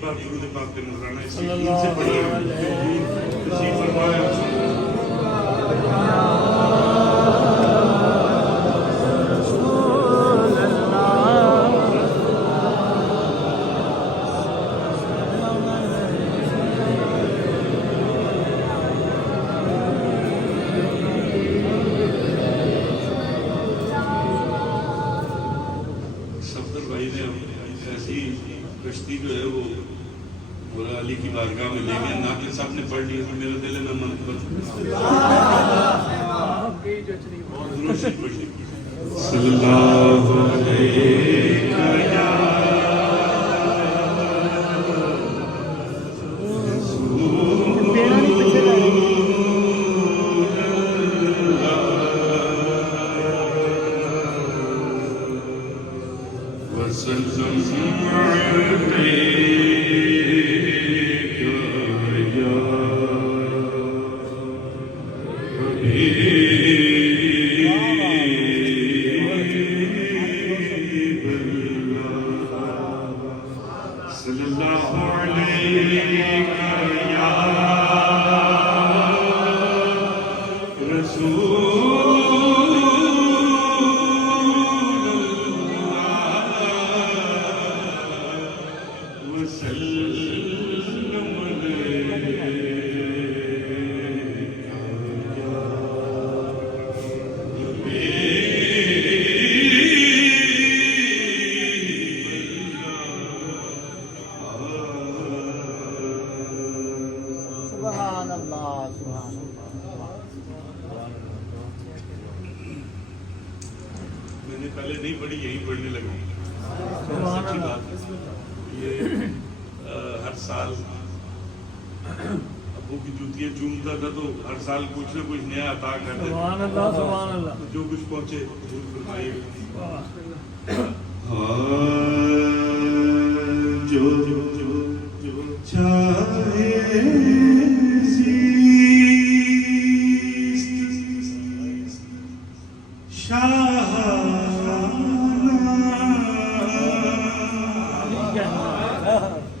दुरूद पाक पे नजराना इसी से पढ़िए नसीब फरमाए। सफदर भाई ने ऐसी कश्ती जो है वो मौला अली की बारगाह में ले गए। नाकिल साहब ने पढ़ लिया तो मेरा दिल में मन और दुरूद शरीफ पढ़ लिया। सल्लल्लाहु अलैहि मैंने पहले नहीं पढ़ी, यही पढ़ने लगा। सच्ची बात है ये। हर साल अबू की जूतियाँ चूमता था तो हर साल कुछ न कुछ नया अता करते थे। जो कुछ पहुँचे फरमाइए। जो चाहे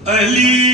अली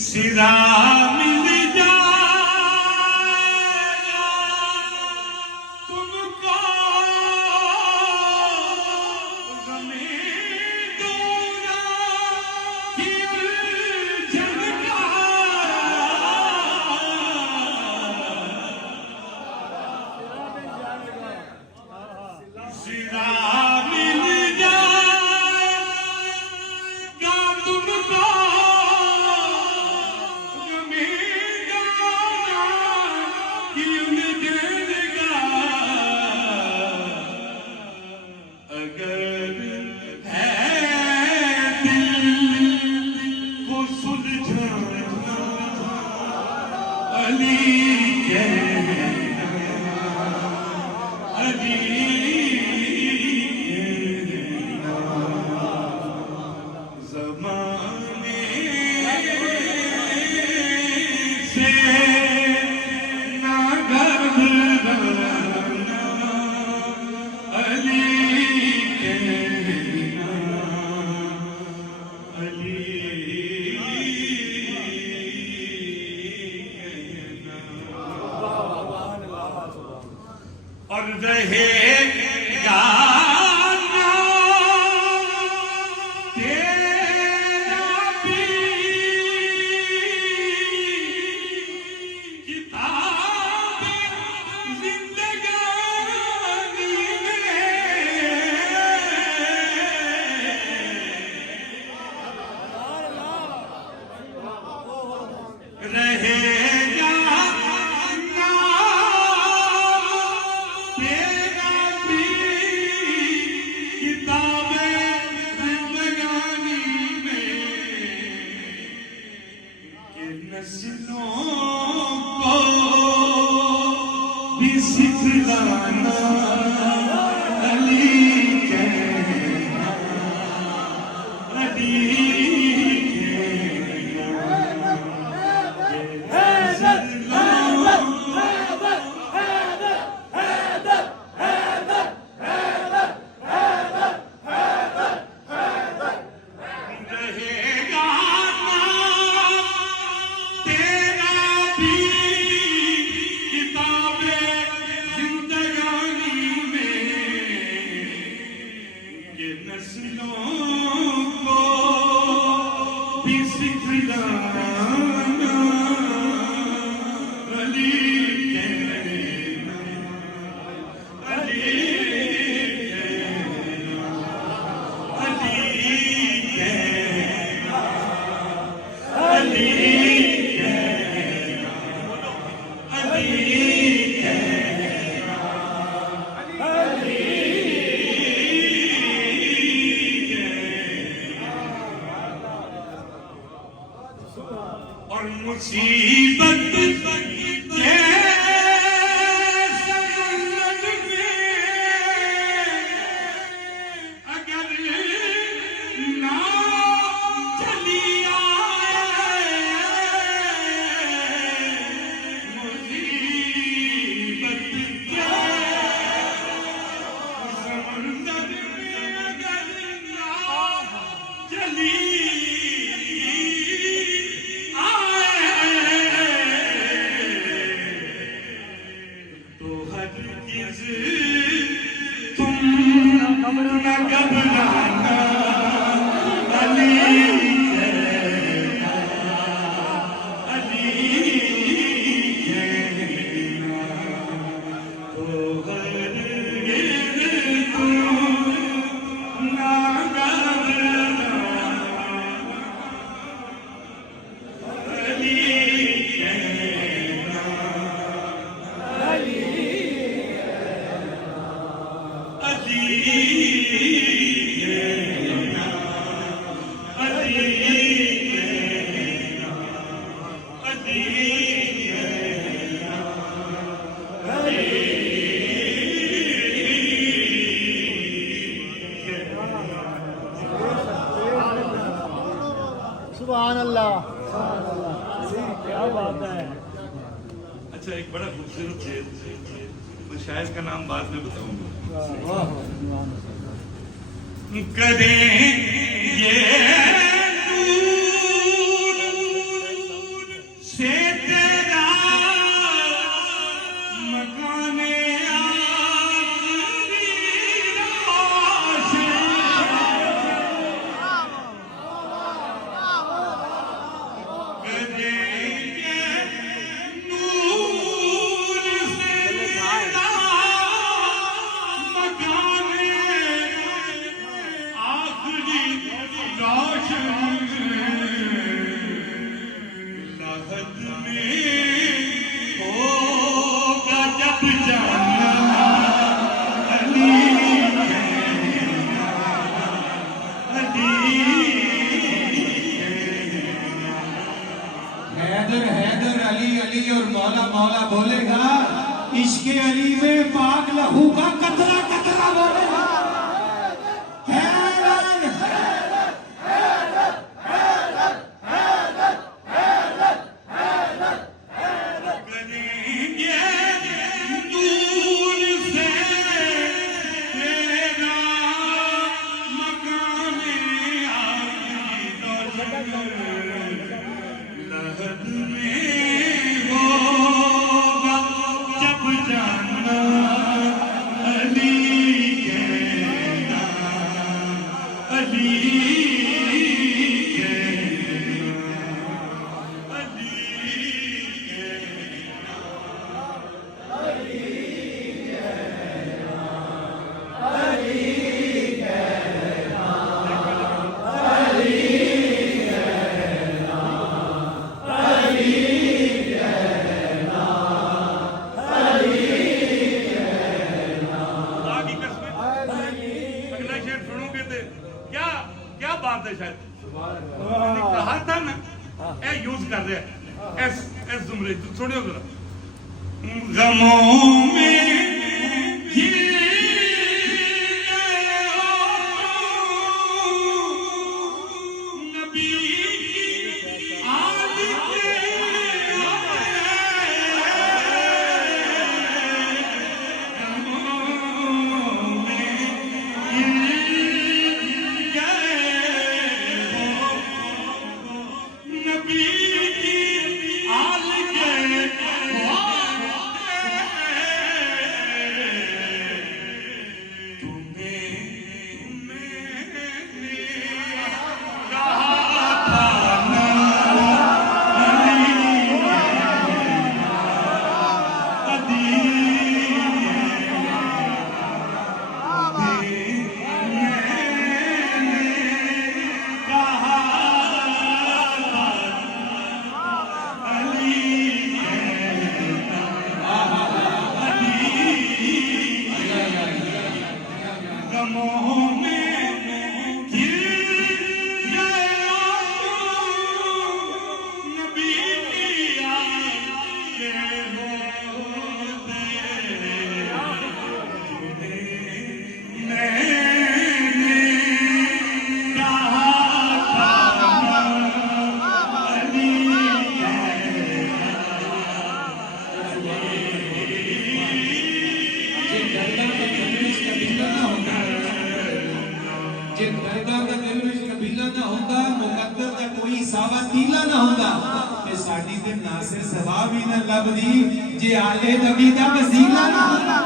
सिरा मिल जाएगा तुमको गमे दूना की उलझन का। सिरा मिल जाएगा तुमको सुलझाना अली कहना अली कहना ज़माने से ना घबराना अली कहना अली और रहेगा ना तेरा भी किताब जिंदगानी में रहेगा ना तेरा भी किताबे जिंदगानी में कि नस्लों को भी सिखलाना अली कहना अली रहेगा ना तेरा भी किताबे जिंदगानी में कि नस्लों को भी सिखलाना अली कहना अली कहना अली कहना अली कहना अली कहना अली कहना और मुसीबत के समंदर में अगर ना चली आए मुसीबत के समंदर में अगर ना चली तो हरगिज़ तुम न घबराना अली कहना अली कहना तो हरगिज़ तुम न घबराना अली कहना अली कहना अली कहना अली कहना अली सुभान अल्लाह क्या बात है। अच्छा एक बड़ा खूबसूरत शेर मैं शायर का नाम बाद में बताऊंगा करें ये नूर से तेरा मकाने आखिरी रोशन करें ये नूर से तेरा मकाने आखिरी रोशन लहद में होगा जब जाना अली कहना अली कहना हैदर हैदर अली अली और मौला मौला बोलेगा, इश्के अली में पाक लहू का कतरा कतरा बोलेगा। हैदर हैदर हैदर हैदर हैदर हैदर हैदर हैदर करेंगे दूर से तेरा मकाने आकी लहद में होगा जब जाना अली कहना, अली अगला शेर सुनोगे तो क्या क्या बात है। शायद मैंने कहा था ना, ए यूज कर रहे हैं एस एस जुमरे, सुनियो जरा। गमों में घिर गए हो नबी की आदतें, साडी ते नासिर सवाब ही ना लभदी जे आले नबी दा वसीला ना होंदा।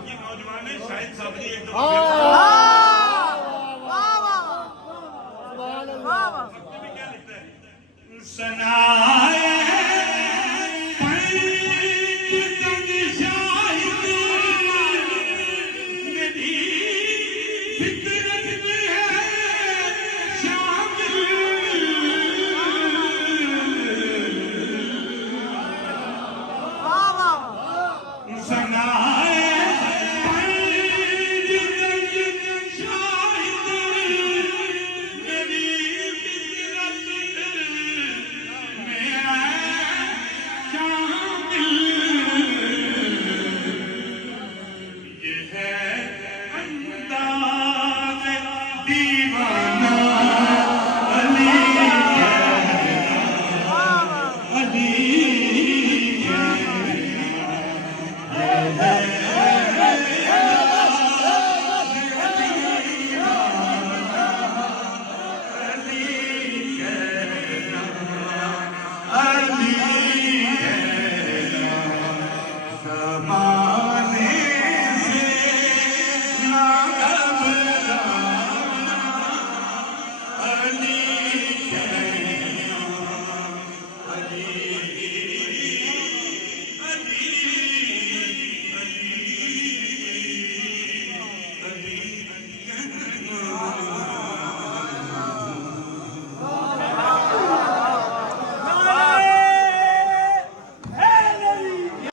ये नौजवान है शाहिद साहब ने एक क्या लिखता है, सनाए पंडित शाहिद मेरी फिक्र